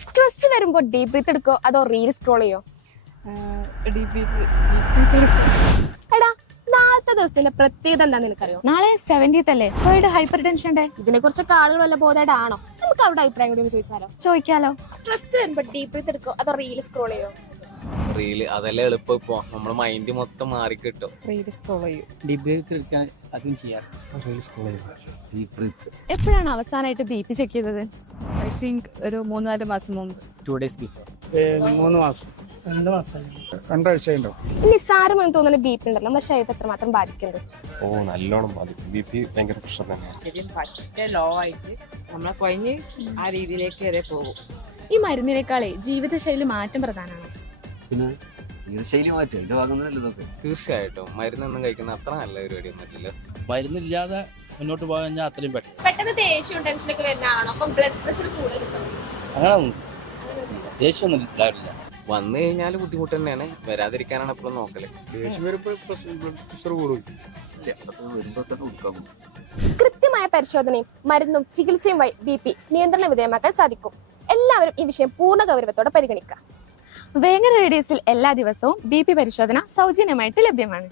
Stress വരുമ്പോൾ deep breath എടുക്കോ അതോ reel scroll ചെയ്യോ? എടാ, നാളത്തെ ദിവസത്തിന്റെ പ്രത്യേകത എന്താ നിനക്കറിയോ? നാളെ 70th അല്ലേ, വേൾഡ് ഹൈപ്പർ ടെൻഷൻ ഡേ. ഇതിനെ കുറിച്ചൊക്കെ ആളുകൾ വല്ല ബോധേടാണോ? നമുക്ക് അവരുടെ അഭിപ്രായം കൂടി ഒന്ന് ചോദിച്ചാലോ? ചോദിക്കാലോ. സ്ട്രെസ് വരുമ്പോൾ ഡീപ് ബ്രീത്ത് എടുക്കോ അതോ റീൽ സ്ക്രോൾ ചെയ്യോ? റീല് അതല്ലേ എളുപ്പം. ഇപ്പൊ നമ്മുടെ മൈൻഡ് മൊത്തം മാറി കിട്ടും. റീൽ സ്ക്രോൾ ചെയ്യും. അതും ചെയ്യാറ്. എപ്പോഴാണ് അവസാനമായിട്ട് BP ചെക്ക് ചെയ്തത്? ഐ തിങ്ക് ഒരു 3-4 മാസം മുമ്പ്. 2 days before. 3 മാസം 2 മാസമായി. 2 ആഴ്ചയുണ്ടോ? നിസ്സാരമെന്ന് തോന്നുന്ന ബി പി ഉണ്ടല്ലോ നമ്മുടെ ശരീരത്തെ എത്രമാത്രം ബാധിക്കുന്നത്? നല്ലോണം ബാധിക്കും. BP ഭയങ്കര പ്രശ്നം തന്നെയാണ്. ശരിക്കും പറ്റ ലോ ആയിട്ട് നമ്മളെ കൊഞ്ഞ് ആ രീതിയിലേക്ക് വരെ പോകും. ഈ മരുന്നിനേക്കാളേ ജീവിതശൈലി മാറ്റം പ്രധാനമാണ്. പിന്നെ ജീവിതശൈലി മാറ്റും, എന്റെ ഭാഗങ്ങളല്ലേ ഇതൊക്കെ. തീർച്ചയായിട്ടും മരുന്നൊന്നും കഴിക്കുന്ന അത്ര നല്ല പരിപാടിയൊന്നും പറ്റില്ല. മരുന്നില്ലാതെ മുന്നോട്ട് പോകാൻ കഴിഞ്ഞാൽ അത്രയും പെട്ടെന്ന്. പെട്ടെന്ന് ദേഷ്യവും ടെൻഷനൊക്കെ വരുന്നതാണോ? അപ്പം ബ്ലഡ് പ്രഷർ കൂടുതലുണ്ടോ? അങ്ങനെ ദേഷ്യമൊന്നും ഉണ്ടാവില്ല. വന്നു കഴിഞ്ഞാൽ ബുദ്ധിമുട്ട് തന്നെയാണ്. വരാതിരിക്കാനാണ് എപ്പോഴും നോക്കല്. ദേഷ്യം വരുമ്പോൾ ബ്ലഡ് പ്രഷർ കൂടും. വരുമ്പോ തന്നെ കൊടുക്കാൻ കൃത്യമായ പരിശോധനയും മരുന്നും ചികിത്സയും വഴി ബി പി നിയന്ത്രണ വിധേയമാക്കാൻ സാധിക്കും. എല്ലാവരും ഈ വിഷയം പൂർണ്ണ ഗൗരവത്തോടെ പരിഗണിക്കുക. വേങ്ങര റേഡിയസിൽ എല്ലാ ദിവസവും BP പരിശോധന സൗജന്യമായിട്ട് ലഭ്യമാണ്.